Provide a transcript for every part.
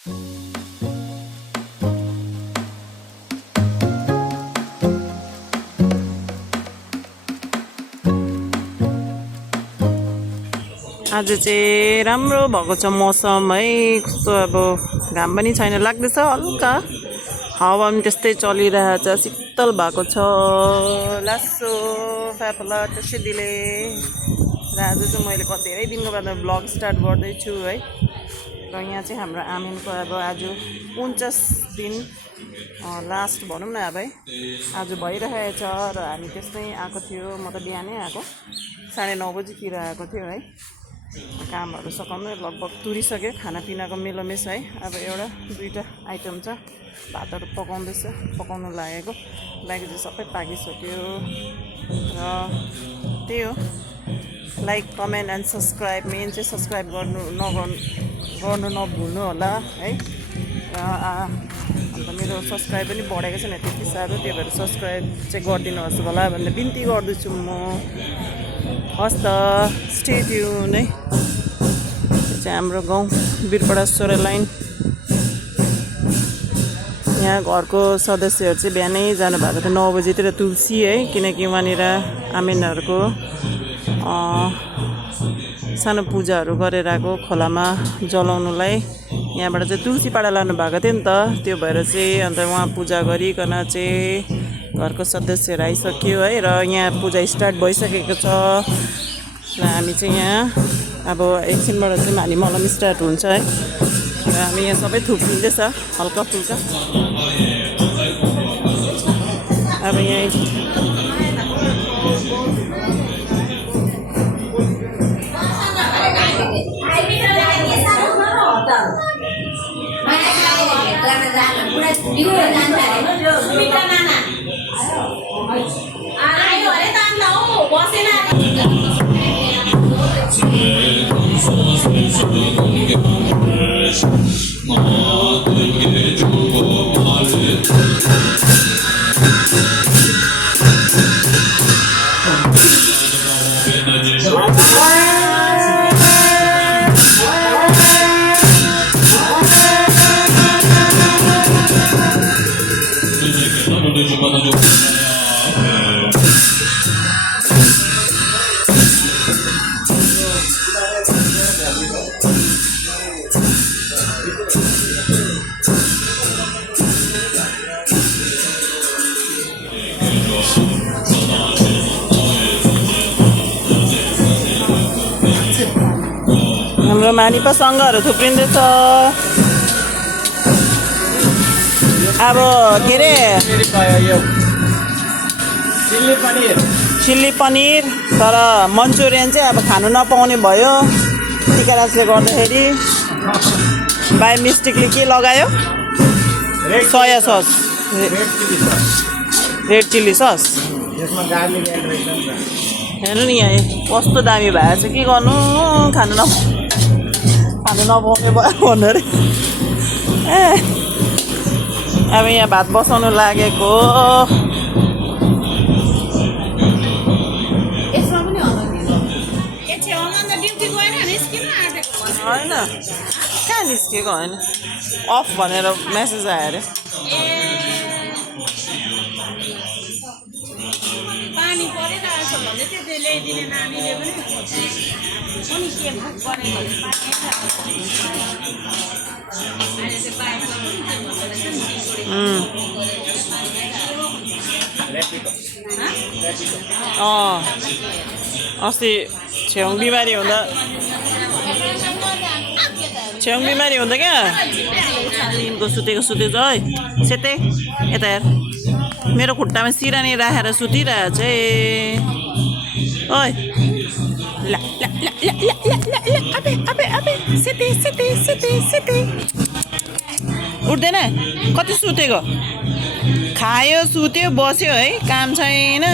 आज चाहिँ राम्रो भएको छ मौसम है। कस्तो अब घाम पनि छैन लाग्दैछ, हल्का हावा पनि त्यस्तै चलिरहेछ, शीतल भएको छ। लासो फ्याफला टसिदिले र आज चाहिँ मैले धेरै दिनको बाद ब्लग स्टार्ट गर्दैछु है। र यहाँ चाहिँ हाम्रो आमेनको अब आज 49 दिन लास्ट भनौँ न अब है, आज भइरहेछ। र हामी त्यस्तै आएको थियो, म त बिहानै आएको 9:30 बजीतिर आएको थियो है। कामहरू सकाउनु लगभग तुरिसक्यो, खानापिनाको मेलोमेस है। अब एउटा दुईवटा आइटम छ, भातहरू पकाउनु लागेको चाहिँ सबै पाकिसक्यो। र त्यही हो, like comment and subscribe, main चाहिँ सब्सक्राइब गर्नु नभुल्नु होला है। र अन्त मेरो सब्सक्राइब पनि बढेको छैन त्यति साह्रो, त्यही भएर सब्सक्राइब चाहिँ गरिदिनु होस् होला भनेर बिन्ती गर्दैछु म। हस् त, स्टे ट्युन है। यो चाहिँ हाम्रो गाउँ बिरपाडा सोरा लाइन। यहाँ घरको सदस्यहरू चाहिँ बिहानै जानुभएको थियो 9 बजीतिर तुलसी है, किनकि वहाँनिर आमेनहरूको सानो पूजाहरू गरेर आएको खोलामा जलाउनुलाई। यहाँबाट चाहिँ तुलसी पाडा लानु भएको थियो नि त, त्यो भएर चाहिँ अन्त उहाँ पूजा गरिकन चाहिँ घरको सदस्यहरू आइसक्यो है। र यहाँ पूजा स्टार्ट भइसकेको छ। र हामी चाहिँ यहाँ अब एकछिनबाट चाहिँ माली मलम स्टार्ट हुन्छ है। र हामी यहाँ सबै थुप्रिँदैछ हल्का फुल्का। अब यहाँ हाम्रो मानिपा सङ्घहरू थुप्रिँदैछ। अब के अरे चिल्ली पनिर तर मन्चुरियन चाहिँ अब खानु नपाउने भयो टिकाराजले गर्दाखेरि। बाई मिस्टेकले के लगायो? Soya sauce, red chilli sauce. हेर्नु नि यहाँ कस्तो दामी भएको छ, के गर्नु, खानु नपाउने भयो भन्नु अरे। अब यहाँ भात बसाउनु लागेको। होइन कहाँ निस्केको, होइन अफ भनेर मेसेज आयो अरे। पानी परिरहेछ भन्दै थियो, त्यो ल्याइदिने नानीले पनि अनि के अस्ति छेउङ बिमारी हुँदा क्या दिनको सुतेको है। सेते यता हेर, मेरो खुट्टामा सिरानी राखेर सुतिरहेछ है। ओइ ला ला ला ला ला ला अबे अबे अबे सेते सेते सेते सेते उठ्दैन। कति सुतेको, खायो सुत्यो बस्यो है, काम छैन।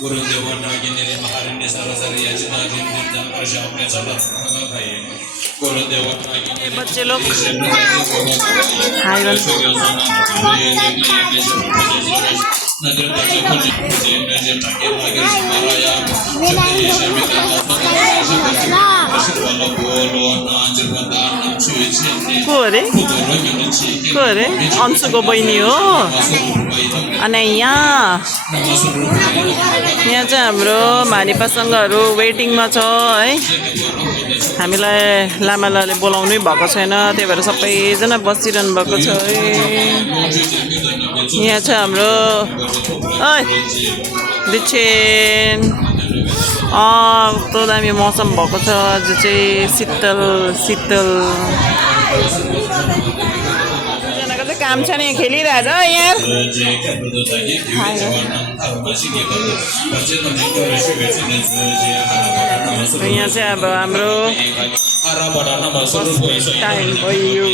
गुरुदेव ये बच्चे लोग हाय बस को अरे अंशुको बहिनी हो अनि यहाँ चाहिँ हाम्रो मानिपासँगहरू वेटिङमा छ है हामीलाई लामालाले बोलाउनै भएको छैन त्यही भएर सबैजना बसिरहनु भएको छ है यहाँ चाहिँ हाम्रो ओइ दिक्षेन कस्तो दामी मौसम भएको छ आज चाहिँ शीतल शीतल जनाको चाहिँ काम छ नि खेलिरहेछ यहाँ यहाँ चाहिँ अब हाम्रो टाइम भयो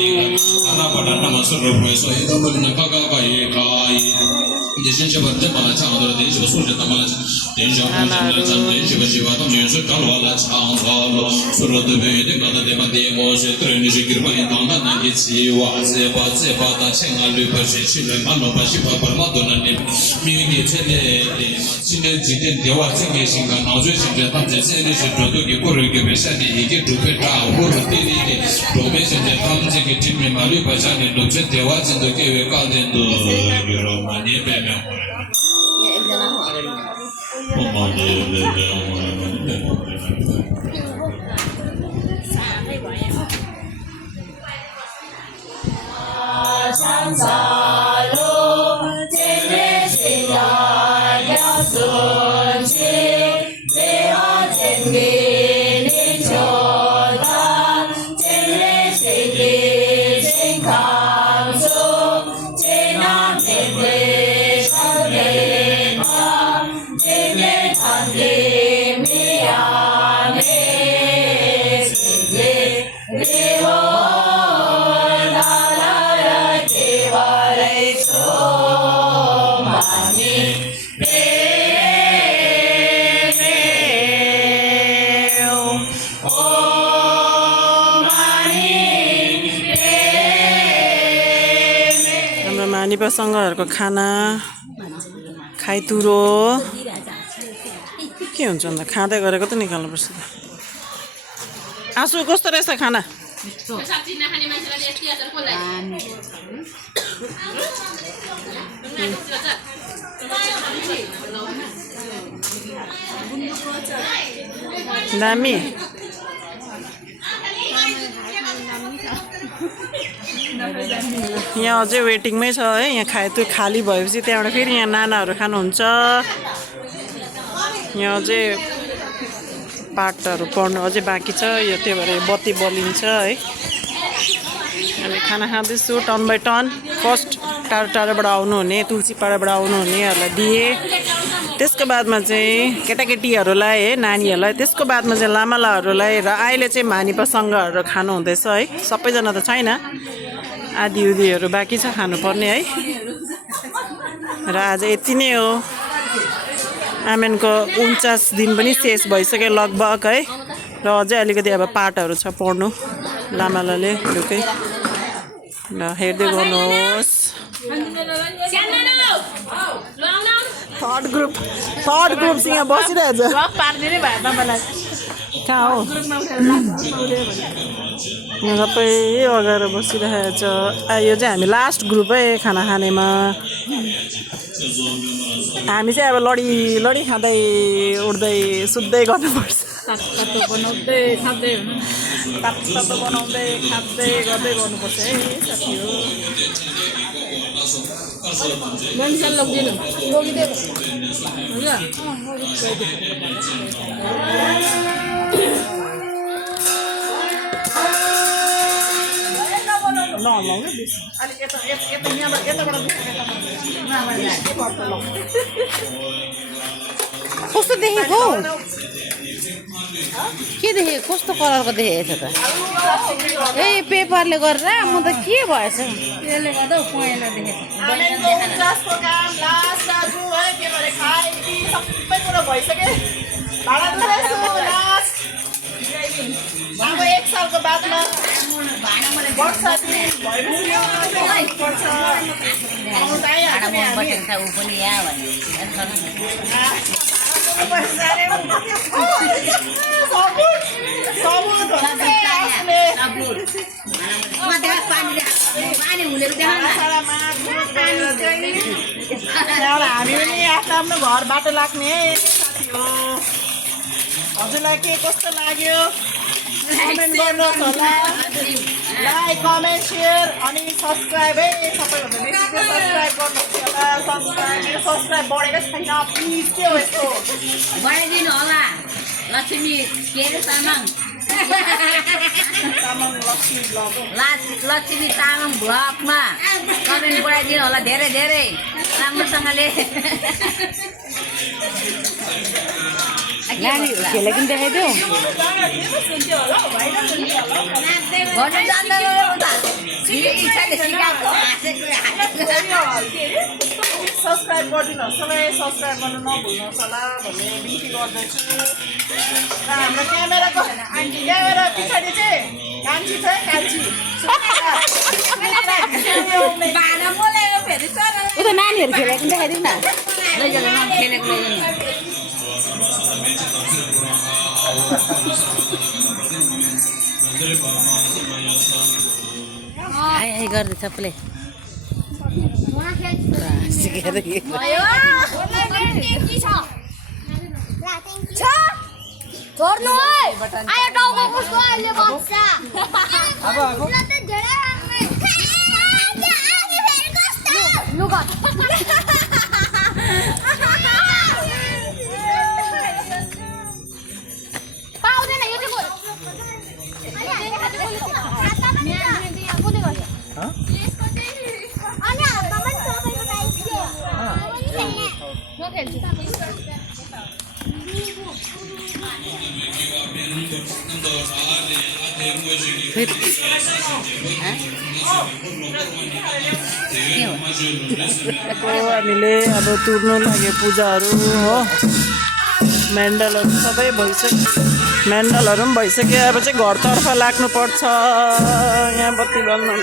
निपासँगहरूको खाना खाइतुरो के हुन्छ अन्त खाँदै गरेको त निकाल्नुपर्छ त आँसु कस्तो रहेछ खाना दामी यहाँ अझै वेटिङमै छ है यहाँ त्यो खाली भएपछि त्यहाँबाट फेरि यहाँ नानाहरू खानुहुन्छ यहाँ अझै पाठहरू पढ्नु अझै बाँकी छ यो त्यही भएर बत्ती बलिन्छ है अनि खाना खाँदैछु टर्न बाई टर्न फर्स्ट टाढो टाढोबाट आउनुहुने तुलसीपाडाबाट आउनुहुनेहरूलाई दिएँ त्यसको बादमा चाहिँ केटाकेटीहरूलाई है नानीहरूलाई त्यसको बादमा चाहिँ लामालाहरूलाई र अहिले चाहिँ मानिपासँगहरू खानु हुँदैछ है सबैजना त छैन आधी उदीहरू बाँकी छ खानुपर्ने है र आज यति नै हो आमेनको 49 दिन पनि शेष भइसक्यो लगभग है र अझै अलिकति अब पाठहरू छ पढ्नु लामालाले ढुकै ल हेर्दै गर्नुहोस् थर्ड ग्रुपसँग बसिरहेछ कहाँ हो यहाँ सबै अगाएर बसिरहेछ यो चाहिँ हामी लास्ट ग्रुप है खाना खानेमा हामी चाहिँ अब लडी खाँदै उड्दै सुत्दै गर्नुपर्छ बनाउँदै खाँदै गर्दै गर्नुपर्छ है साथी हो कस्तो देखेको के देखेको कस्तो कलरको देखेको छ त ए पेपरले गरेर म त के भएछ त्यसले गर्दा पहेँलो देखेको अब 1 सालको बादमा वर्षा दिन भएपछि आउनुपर्छ। आउनु त आइहाल्छ नि हामी। हामी पनि आफ्नो आफ्नो घर बाटो लाग्ने साथी हो। हजुरलाई के कस्तो लाग्यो कमेन्ट गर्नुहोस् होला। लाइक कमेन्ट सेयर अनि सब्सक्राइब है सबैभन्दा बेसी चाहिँ सब्सक्राइब गर्नुहोस् होला। सब्सक्राइब बढेको छैन प्लिज। के हो यस्तो बढाइदिनु होला। लक्ष्मी के अरे तामाङ तामाङ लक्ष्मी ब्लग हो। लक्ष्मी तामाङ ब्लगमा कमेन्ट बढाइदिनु होला धेरै धेरै राम्रोसँगले। नानीहरू खेलेको पनि देखाइदेऊ। भन्नु जान्दैन र उता इच्छाले सिकाएको सब्सक्राइब गरिदिनुहोस् होला। सब्सक्राइब गर्नु नभुल्नुहोस् होला भन्ने बिन्ती गर्दैछु। र हाम्रो क्यामेराको क्यामेरा पछाडि चाहिँ कान्छी छ है कान्छी। उता नानीहरू खेलेको पनि देखाइदिउँ न। लैजानु खेलेको लैजानु। हाई हाई गर्दै सबले छोड्नु है आयो टाउको कस्तो अहिले बच्चा लुगा पाउँदैन यो चाहिँ हामीले अब तुर्नु लाग्यो पूजाहरू हो। मेन्डलहरू सबै भइसक्यो। मेन्डलहरू पनि भइसक्यो। अब चाहिँ घरतर्फ लाग्नुपर्छ। यहाँ बत्ती बल्नु